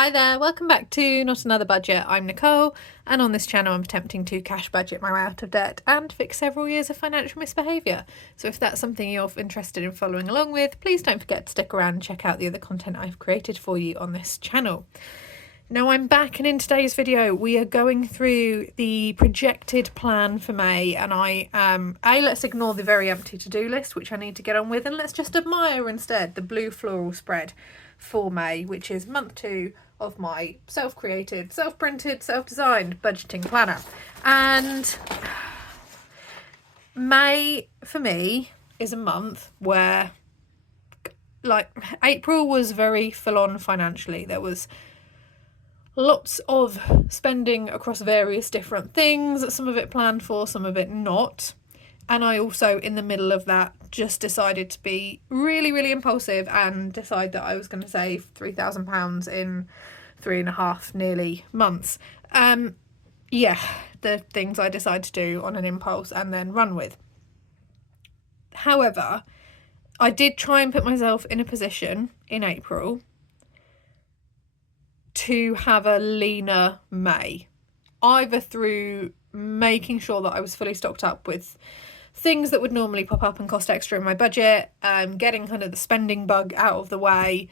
Hi there, welcome back to Not Another Budget. I'm Nicole, and on this channel I'm attempting to cash budget my way out of debt and fix several years of financial misbehaviour. So if that's something you're interested in following along with, please don't forget to stick around and check out the other content I've created for you on this channel. Now I'm back, and in today's video we are going through the projected plan for May, and let's ignore the very empty to-do list which I need to get on with, and let's just admire instead the blue floral spread for May, which is month 2 of my self-created, self-printed, self-designed budgeting planner. And May for me is a month where, like, April was very full-on financially. There was lots of spending across various different things, some of it planned for, some of it not. And I also, in the middle of that, just decided to be really impulsive and decide that I was going to save £3,000 in 3.5 nearly months. The things I decide to do on an impulse and then run with. However, I did try and put myself in a position in April to have a leaner May, either through making sure that I was fully stocked up with things that would normally pop up and cost extra in my budget, getting kind of the spending bug out of the way,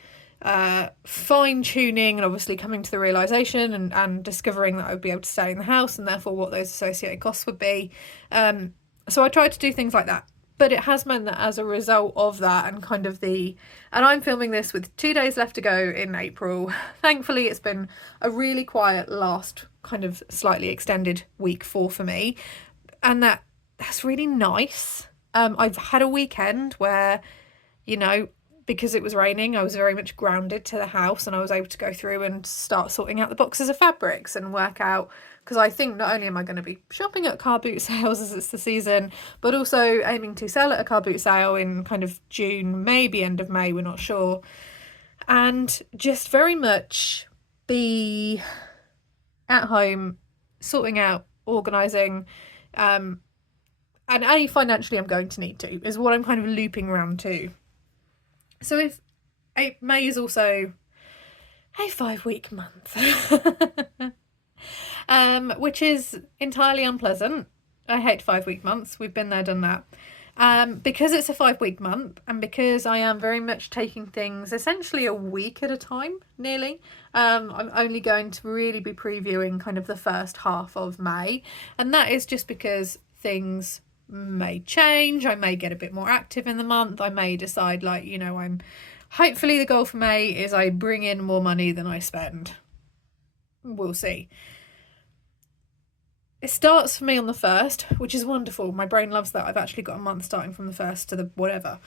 fine-tuning and obviously coming to the realisation and discovering that I would be able to stay in the house and therefore what those associated costs would be. So I tried to do things like that. But it has meant that as a result of that and I'm filming this with 2 days left to go in April. Thankfully, it's been a really quiet last kind of slightly extended week 4 for me. And that's really nice. I've had a weekend where, because it was raining, I was very much grounded to the house, and I was able to go through and start sorting out the boxes of fabrics and work out, because I think not only am I going to be shopping at car boot sales as it's the season, but also aiming to sell at a car boot sale in kind of June, maybe end of May, we're not sure. And just very much be at home, sorting out, organising, and financially I'm going to need to, is what I'm kind of looping around to. So if May is also a 5-week month, which is entirely unpleasant. I hate 5-week months. We've been there, done that. Because it's a 5-week month, and because I am very much taking things essentially a week at a time, nearly, I'm only going to really be previewing kind of the first half of May, and that is just because things may change. I may get a bit more active in the month. I may decide, hopefully the goal for May is I bring in more money than I spend. We'll see. It starts for me on the 1st, which is wonderful. My brain loves that. I've actually got a month starting from the 1st to the whatever.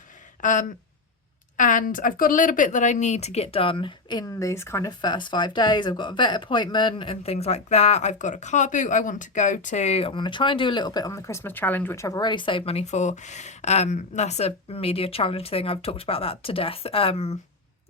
And I've got a little bit that I need to get done in these kind of first 5 days. I've got a vet appointment and things like that. I've got a car boot I want to go to. I want to try and do a little bit on the Christmas challenge, which I've already saved money for. That's a media challenge thing. I've talked about that to death.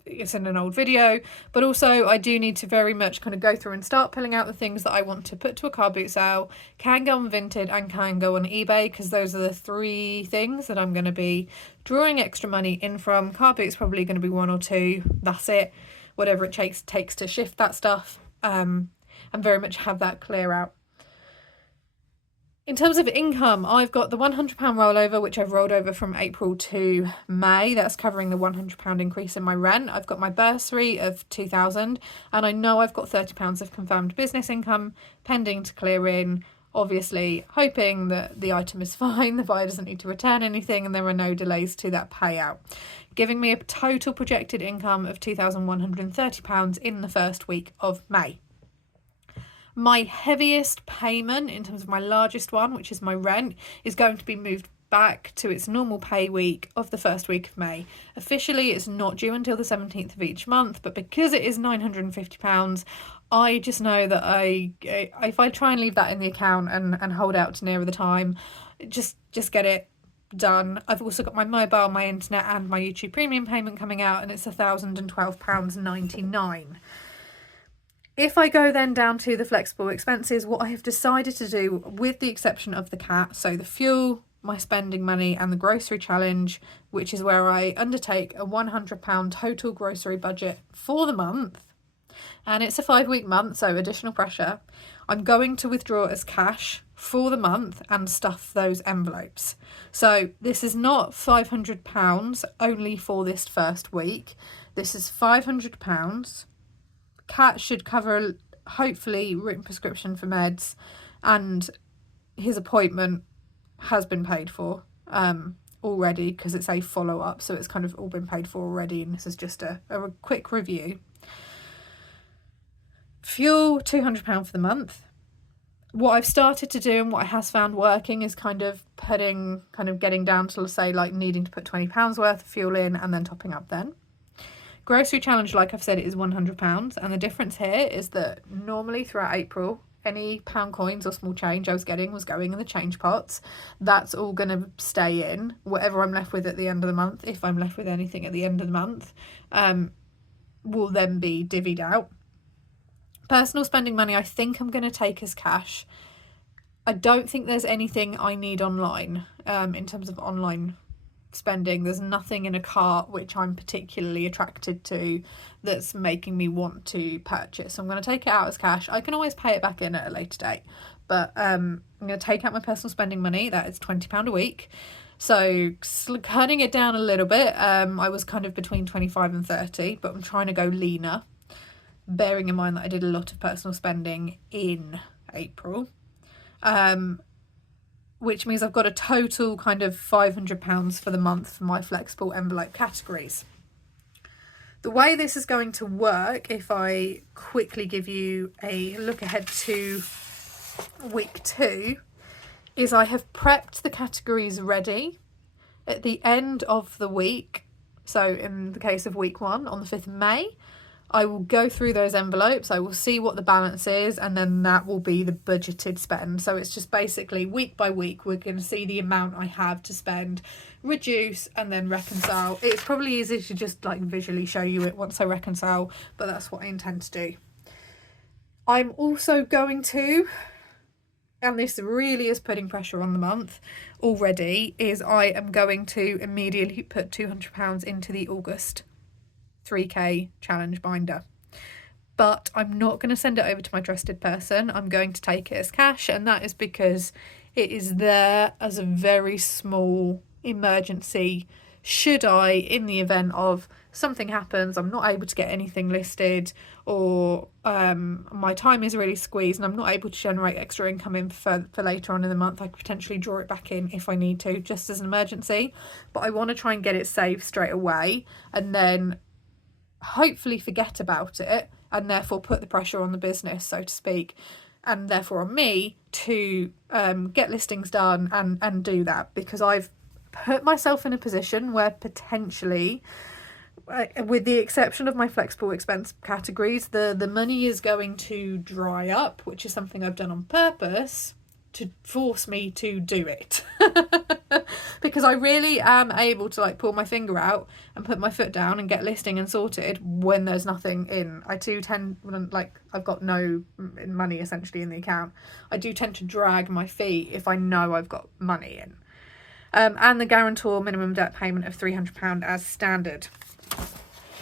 It's in an old video, but also I do need to very much kind of go through and start pulling out the things that I want to put to a car boot sale, can go on Vinted and can go on eBay, because those are the 3 things that I'm going to be drawing extra money in from. Car boot's probably going to be 1 or 2. That's it. Whatever it takes to shift that stuff, and very much have that clear out. In terms of income, I've got the £100 rollover, which I've rolled over from April to May. That's covering the £100 increase in my rent. I've got my bursary of £2,000, and I know I've got £30 of confirmed business income pending to clear in, obviously hoping that the item is fine, the buyer doesn't need to return anything, and there are no delays to that payout, giving me a total projected income of £2,130 in the first week of May. My heaviest payment, in terms of my largest one, which is my rent, is going to be moved back to its normal pay week of the first week of May. Officially, it's not due until the 17th of each month, but because it is £950, I just know that if I try and leave that in the account and hold out to nearer the time, just get it done. I've also got my mobile, my internet and my YouTube premium payment coming out, and it's £1,012.99. If I go then down to the flexible expenses, what I have decided to do, with the exception of the cat, so the fuel, my spending money and the grocery challenge, which is where I undertake a £100 total grocery budget for the month, and it's a 5-week month, so additional pressure. I'm going to withdraw as cash for the month and stuff those envelopes. So this is not £500 only for this first week. This is £500. Cat should cover, hopefully, written prescription for meds, and his appointment has been paid for already, because it's a follow-up, so it's kind of all been paid for already, and this is just a quick review. Fuel, £200 for the month. What I've started to do and what I has found working is kind of getting down to, say, like needing to put £20 worth of fuel in and then topping up then. Grocery challenge, like I've said, it is £100, and the difference here is that normally throughout April, any pound coins or small change I was getting was going in the change pots. That's all going to stay in. Whatever I'm left with at the end of the month, if I'm left with anything at the end of the month, will then be divvied out. Personal spending money, I think I'm going to take as cash. I don't think there's anything I need online in terms of online spending. There's nothing in a cart which I'm particularly attracted to that's making me want to purchase. So I'm going to take it out as cash. I can always pay it back in at a later date, but I'm going to take out my personal spending money. That is £20 a week. So cutting it down a little bit. I was kind of between 25 and 30, but I'm trying to go leaner, bearing in mind that I did a lot of personal spending in April, which means I've got a total kind of £500 for the month for my flexible envelope categories. The way this is going to work, if I quickly give you a look ahead to week 2, is I have prepped the categories ready. At the end of the week, so in the case of week 1, on the 5th of May, I will go through those envelopes, I will see what the balance is, and then that will be the budgeted spend. So it's just basically week by week, we're going to see the amount I have to spend, reduce, and then reconcile. It's probably easier to just like visually show you it once I reconcile, but that's what I intend to do. I'm also going to, and this really is putting pressure on the month already, is I am going to immediately put £200 into the August 3k challenge binder, but I'm not going to send it over to my trusted person. I'm going to take it as cash, and that is because it is there as a very small emergency should I, in the event of something happens, I'm not able to get anything listed, or my time is really squeezed and I'm not able to generate extra income in for later on in the month, I could potentially draw it back in if I need to, just as an emergency. But I want to try and get it saved straight away, and then hopefully forget about it, and therefore put the pressure on the business, so to speak, and therefore on me to get listings done and do that, because I've put myself in a position where potentially, with the exception of my flexible expense categories, the money is going to dry up, which is something I've done on purpose to force me to do it. Because I really am able to like pull my finger out and put my foot down and get listing and sorted when there's nothing in. I do tend, like, I've got no money essentially in the account, I do tend to drag my feet if I know I've got money in. And the guarantor minimum debt payment of £300 as standard.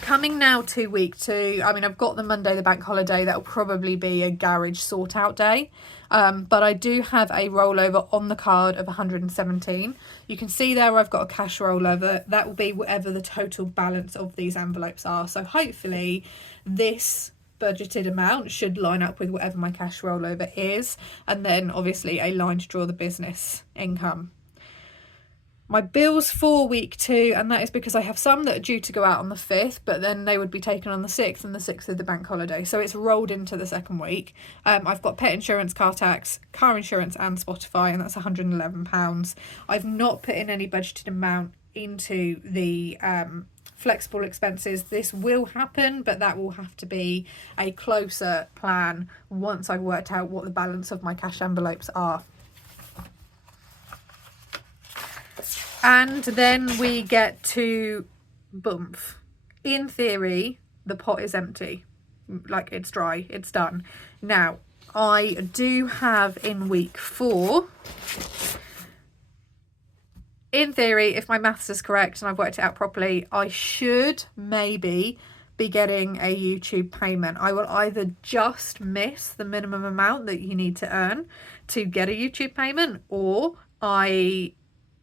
Coming now to week 2, I mean, I've got the Monday, the bank holiday, that'll probably be a garage sort out day. But I do have a rollover on the card of 117. You can see there I've got a cash rollover. That will be whatever the total balance of these envelopes are. So hopefully this budgeted amount should line up with whatever my cash rollover is. And then obviously a line to draw the business income. My bills for week 2, and that is because I have some that are due to go out on the 5th, but then they would be taken on the 6th, and the 6th is the bank holiday, so it's rolled into the second week. I've got pet insurance, car tax, car insurance and Spotify, and that's £111. I've not put in any budgeted amount into the flexible expenses. This will happen, but that will have to be a closer plan once I've worked out what the balance of my cash envelopes are. And then we get to boomph. In theory, the pot is empty. Like, it's dry, it's done. Now, I do have in week 4, in theory, if my maths is correct and I've worked it out properly, I should maybe be getting a YouTube payment. I will either just miss the minimum amount that you need to earn to get a YouTube payment, or I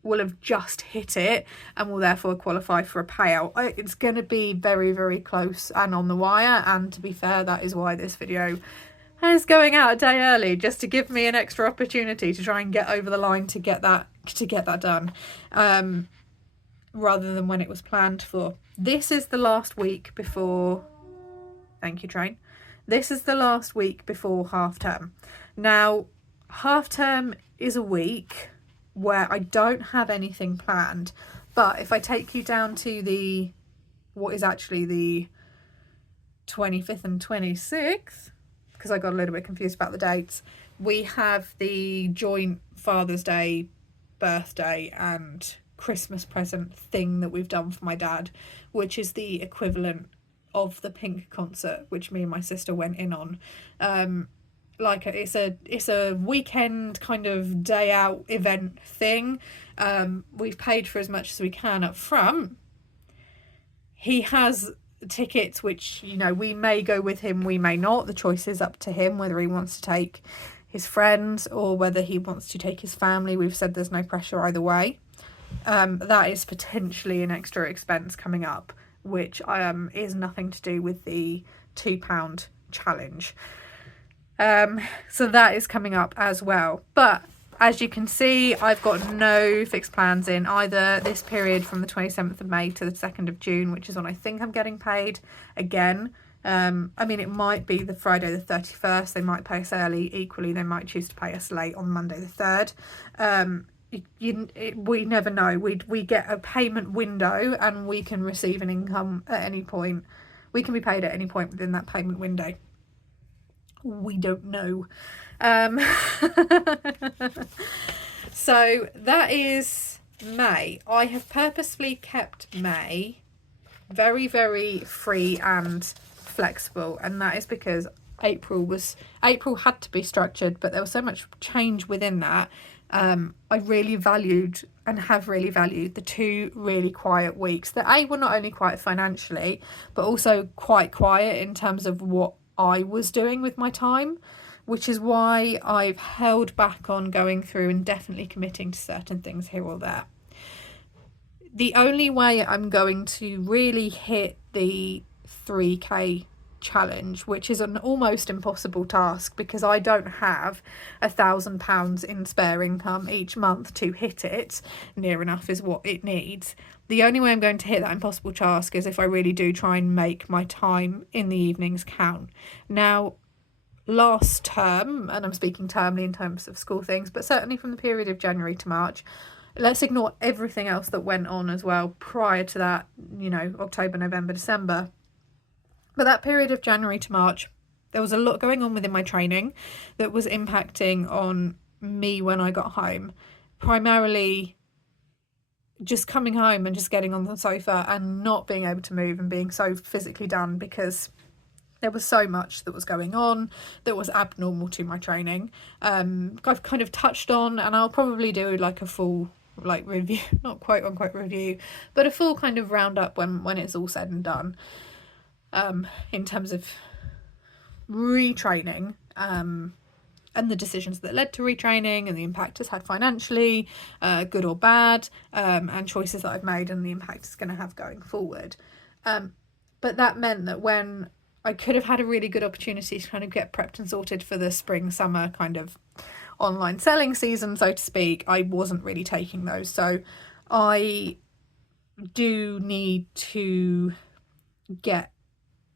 will have just hit it and will therefore qualify for a payout. It's going to be very, very close and on the wire, and to be fair, that is why this video is going out a day early, just to give me an extra opportunity to try and get over the line to get that done, rather than when it was planned for. This is the last week before, thank you train, this is the last week before half term. Now, half term is a week where I don't have anything planned, but if I take you down to what is actually the 25th and 26th, because I got a little bit confused about the dates, we have the joint Father's Day, birthday and Christmas present thing that we've done for my dad, which is the equivalent of the Pink concert, which me and my sister went in on. It's a weekend kind of day out event thing. We've paid for as much as we can up front. He has tickets which, you know, we may go with him, we may not. The choice is up to him whether he wants to take his friends or whether he wants to take his family. We've said there's no pressure either way. That is potentially an extra expense coming up, which is nothing to do with the £2 challenge. So that is coming up as well. But as you can see, I've got no fixed plans in either this period from the 27th of May to the 2nd of June, which is when I think I'm getting paid again. I mean, it might be the Friday the 31st. They might pay us early. Equally, they might choose to pay us late on Monday the 3rd. We never know. We get a payment window and we can receive an income at any point. We can be paid at any point within that payment window. We don't know. So that is May. I have purposefully kept May very, very free and flexible, and that is because April had to be structured, but there was so much change within that. I really valued and have really valued the 2 really quiet weeks that were not only quiet financially, but also quite quiet in terms of what I was doing with my time, which is why I've held back on going through and definitely committing to certain things here or there. The only way I'm going to really hit the 3k challenge, which is an almost impossible task because I don't have £1,000 in spare income each month to hit it, near enough is what it needs. The only way I'm going to hit that impossible task is if I really do try and make my time in the evenings count. Now, last term, and I'm speaking termly in terms of school things, but certainly from the period of January to March, let's ignore everything else that went on as well prior to that, you know, October, November, December. But that period of January to March, there was a lot going on within my training that was impacting on me when I got home. Primarily just coming home and just getting on the sofa and not being able to move and being so physically done because there was so much that was going on that was abnormal to my training. I've kind of touched on, and I'll probably do like a full review, not quote unquote review, but a full kind of roundup when it's all said and done, in terms of retraining, and the decisions that led to retraining and the impact it's had financially, good or bad, and choices that I've made and the impact it's going to have going forward. But that meant that when I could have had a really good opportunity to kind of get prepped and sorted for the spring, summer kind of online selling season, so to speak, I wasn't really taking those. So I do need to get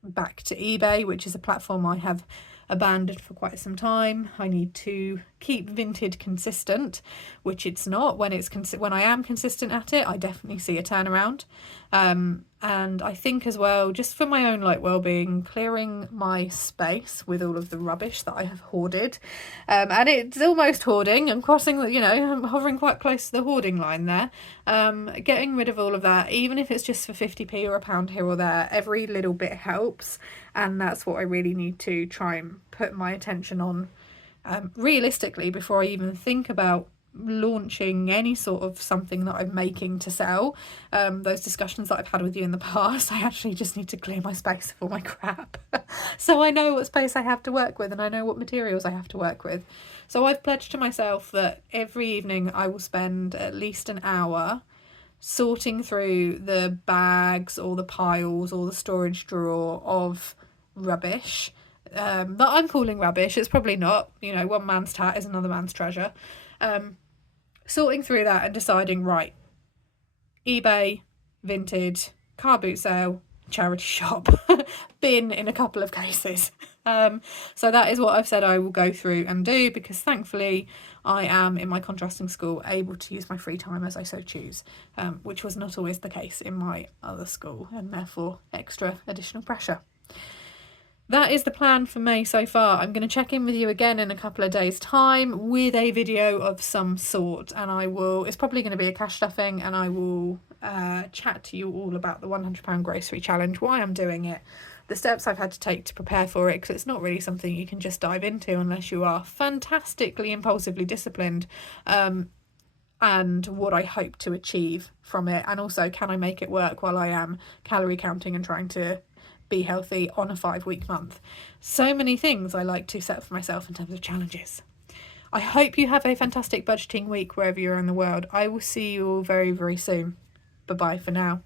back to eBay, which is a platform I have abandoned for quite some time. I need to keep Vinted consistent, which it's not. When I am consistent at it, I definitely see a turnaround. And I think as well, just for my own well-being, clearing my space with all of the rubbish that I have hoarded, and it's almost hoarding. I'm crossing I'm hovering quite close to the hoarding line there. Getting rid of all of that, even if it's just for 50p or £1 here or there, every little bit helps, and that's what I really need to try and put my attention on, realistically, before I even think about launching any sort of something that I'm making to sell. Those discussions that I've had with you in the past, I actually just need to clear my space of all my crap. So I know what space I have to work with, and I know what materials I have to work with. So I've pledged to myself that every evening I will spend at least an hour sorting through the bags or the piles or the storage drawer of rubbish that I'm calling rubbish. It's probably not, one man's tat is another man's treasure. Sorting through that and deciding, right, eBay, vintage, car boot sale, charity shop, bin in a couple of cases. So that is what I've said I will go through and do, because thankfully I am in my contrasting school able to use my free time as I so choose, which was not always the case in my other school, and therefore extra additional pressure. That is the plan for May so far. I'm going to check in with you again in a couple of days' time with a video of some sort, and it's probably going to be a cash stuffing, and I will chat to you all about the £100 grocery challenge, why I'm doing it, the steps I've had to take to prepare for it, because it's not really something you can just dive into unless you are fantastically impulsively disciplined, and what I hope to achieve from it, and also can I make it work while I am calorie counting and trying to be healthy on a 5-week month. So many things I like to set for myself in terms of challenges. I hope you have a fantastic budgeting week wherever you're in the world. I will see you all very, very soon. Bye-bye for now.